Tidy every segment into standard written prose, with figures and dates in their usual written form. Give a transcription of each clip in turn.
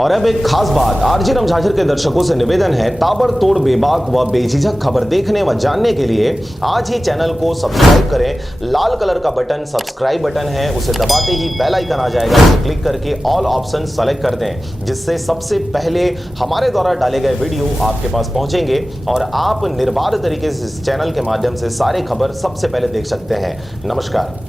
और अब एक खास बात, आरजे रमझाझर के दर्शकों से निवेदन है, ताबड़तोड़ बेबाक व बेझिझक खबर देखने व जानने के लिए आज ही चैनल को सब्सक्राइब करें। लाल कलर का बटन सब्सक्राइब बटन है, उसे दबाते ही बेल आइकन आ जाएगा, उसे क्लिक करके ऑल ऑप्शन सेलेक्ट कर दें, जिससे सबसे पहले हमारे द्वारा डाले गए वीडियो आपके पास पहुंचेंगे और आप निर्बाध तरीके से इस चैनल के माध्यम से सारे खबर सबसे पहले देख सकते हैं। नमस्कार।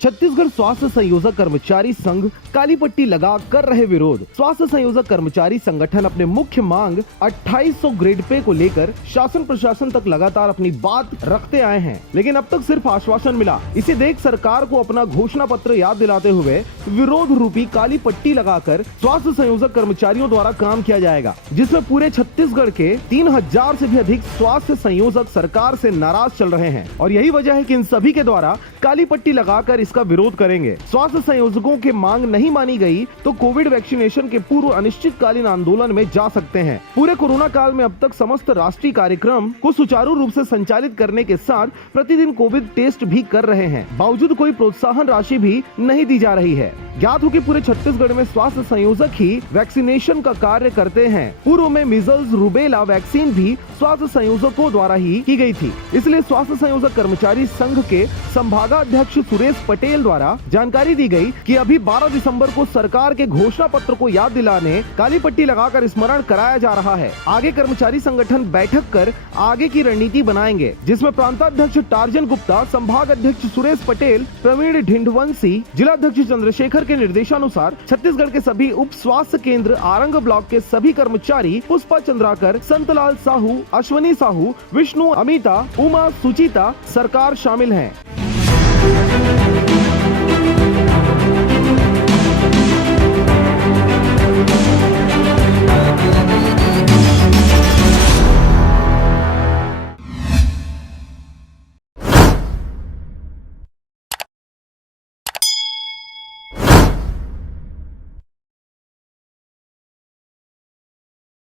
छत्तीसगढ़ स्वास्थ्य संयोजक कर्मचारी संघ काली पट्टी लगा कर रहे विरोध। स्वास्थ्य संयोजक कर्मचारी संगठन अपने मुख्य मांग 2800 ग्रेड पे को लेकर शासन प्रशासन तक लगातार अपनी बात रखते आए हैं, लेकिन अब तक सिर्फ आश्वासन मिला। इसे देख सरकार को अपना घोषणा पत्र याद दिलाते हुए विरोध रूपी काली पट्टी लगाकर स्वास्थ्य संयोजक कर्मचारियों द्वारा काम किया जाएगा, जिसमें पूरे छत्तीसगढ़ के 3000 से भी अधिक स्वास्थ्य संयोजक सरकार से नाराज चल रहे हैं और यही वजह है कि इन सभी के द्वारा काली पट्टी लगाकर इसका विरोध करेंगे। स्वास्थ्य संयोजकों की मांग नहीं मानी गई तो कोविड वैक्सीनेशन के पूर्व अनिश्चितकालीन आंदोलन में जा सकते हैं। पूरे कोरोना काल में अब तक समस्त राष्ट्रीय कार्यक्रम को सुचारू रूप से संचालित करने के साथ प्रतिदिन कोविड टेस्ट भी कर रहे हैं, बावजूद कोई प्रोत्साहन राशि भी नहीं दी जा रही है। ज्ञात हो कि पूरे छत्तीसगढ़ में स्वास्थ्य संयोजक ही वैक्सीनेशन का कार्य करते हैं। पूर्व में मीजल्स रूबेला वैक्सीन भी स्वास्थ्य संयोजकों द्वारा ही की गई थी। इसलिए स्वास्थ्य संयोजक कर्मचारी संघ के संभागाध्यक्ष सुरेश पटेल द्वारा जानकारी दी गई कि अभी 12 दिसंबर को सरकार के घोषणा पत्र को याद दिलाने काली पट्टी लगाकर स्मरण कराया जा रहा है। आगे कर्मचारी संगठन बैठक कर आगे की रणनीति बनाएंगे, जिसमें प्रांताध्यक्ष टार्जन गुप्ता, संभाग अध्यक्ष सुरेश पटेल, प्रवीण ढिंढवंसी, जिलाध्यक्ष चंद्रशेखर के निर्देशानुसार छत्तीसगढ़ के सभी उप स्वास्थ्य केंद्र आरंग ब्लॉक के सभी कर्मचारी पुष्पा चंद्राकर, संतलाल साहू, अश्वनी साहू, विष्णु, अमिता, उमा, सुचिता सरकार शामिल हैं।